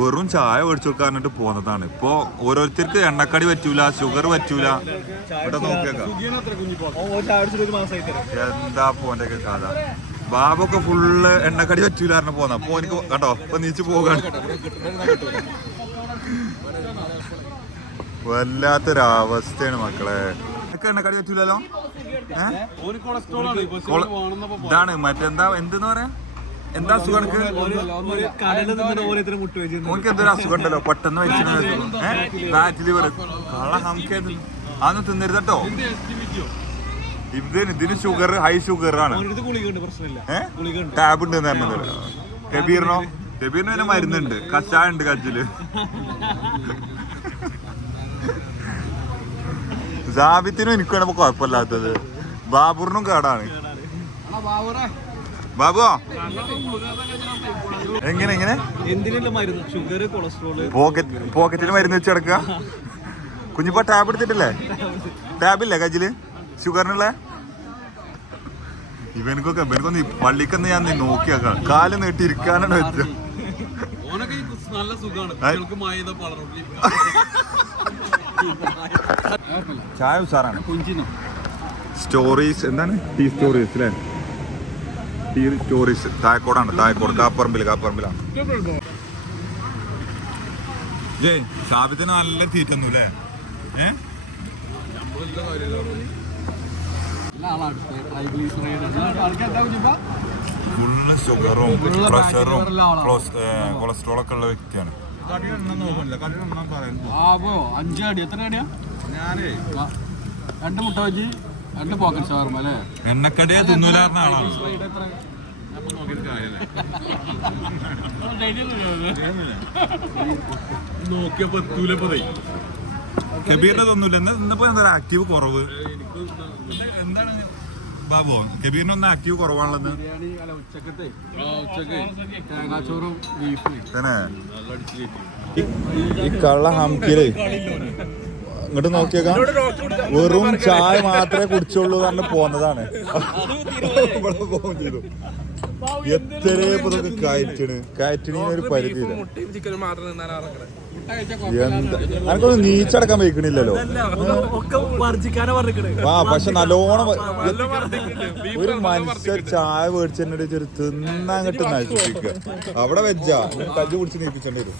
വെറും ചായ മേടിച്ചു കൊടുക്കാന്നിട്ട് പോന്നതാണ്. ഇപ്പൊ ഓരോരുത്തർക്ക് എണ്ണക്കടി പറ്റൂല, ഷുഗർ പറ്റൂല. ഇവിടെ നോക്കിയേക്കാം എന്താ പോന്റെ ഒക്കെ കഥ. ബാബൊക്കെ ഫുള്ള് എണ്ണക്കടി പറ്റൂല പറഞ്ഞ പോന്ന. അപ്പൊ എനിക്ക് കണ്ടോ ഇപ്പൊ നീച്ച് പോകാണ്. വല്ലാത്തൊരവസ്ഥയാണ് മക്കളെ. എണ്ണക്കടി പറ്റൂലല്ലോ. ഇതാണ് മറ്റെന്താ എന്തെന്ന് പറയാ, എന്താ അസുഖം? ഓനക്ക് എന്തൊരു അസുഖം ഉണ്ടല്ലോ പെട്ടെന്ന് വെച്ചിട്ട് ലിവർ കള ഹംക്കേത് അതൊന്നും തിന്നരുതട്ടോ. ഇതിന് ഷുഗർ ഹൈ ഷുഗർ ആണ്. ടാബ് ഉണ്ട് പറഞ്ഞത്. കബീറിനോ? കബീറിന് പിന്നെ മരുന്നുണ്ട്, കഷായം ഉണ്ട് കജ്ജില്. ജാബിത്തിനും എനിക്കാണ് ഇപ്പൊ കുഴപ്പമില്ലാത്തത്. ബാബുറിനും കേടാണ്. ബാബു എങ്ങനെ എങ്ങനെ പോക്കറ്റിൽ മരുന്ന് വെച്ച് കിടക്കുക? കുഞ്ഞിപ്പോ ടാബ് എടുത്തിട്ടില്ലേ? ടാബില്ലേ കജ്ജില് ഷുഗറിനുള്ള? ഇവനക്കൊന്ന് പള്ളിക്കൊന്ന് ഞാൻ നോക്കിയാക്കാം. കാല് നീട്ടി ഇരിക്കാനാണ് വെച്ച. ചായ ഉസാറാണ്. സ്റ്റോറീസ് എന്താണ്? ടീ സ്റ്റോറീസ് അല്ലേ? ടീ സ്റ്റോറീസ് തായക്കോടാണ്. തായക്കോട് കാപ്പറമ്പിലാണ്. ജയ് ഷാബിത്തിന് നല്ല തീറ്റൊന്നും അല്ലേ? ഫുള്ള് ഷുഗറും പ്രഷറും കൊളസ്ട്രോളൊക്കെ ഉള്ള വ്യക്തിയാണ്. 5 അടി എത്ര അടിയാ? 2 മുട്ട വെച്ച് 2 പോക്കറ്റ് ഷവർമ അല്ലേ? എണ്ണക്കടിയെ തിന്നൂലാർന്ന ആളാണ്. കബീറിന്റെ തൊന്നൂല. ഇന്നിപ്പോ എന്താ ആക്റ്റീവ് കുറവ്? എന്താണ് ബാബു കബീറിനൊന്നും ആക്റ്റീവ് കുറവാണല്ലോ. ഈ കള്ള ഹംകിലേ ഇങ്ങോട്ട് നോക്കിയേക്കാം. വെറും ചായ മാത്രമേ കുടിച്ചുള്ളൂ പറഞ്ഞ് പോന്നതാണ്. ചെയ്തു എത്ര കയറ്റിനൊരു പരിധിയില്ല. എന്താ എനിക്കൊന്ന് നീച്ചടക്കാൻ വയ്ക്കണില്ലല്ലോ. ആ പക്ഷെ നല്ലോണം ഒരു മനുഷ്യ ചായ മേടിച്ചെന്നെ തിന്നാൻ കിട്ടുന്ന അവിടെ വെച്ചാ കജ്ജ് കുടിച്ച് നീപ്പിച്ചേണ്ടി വരും.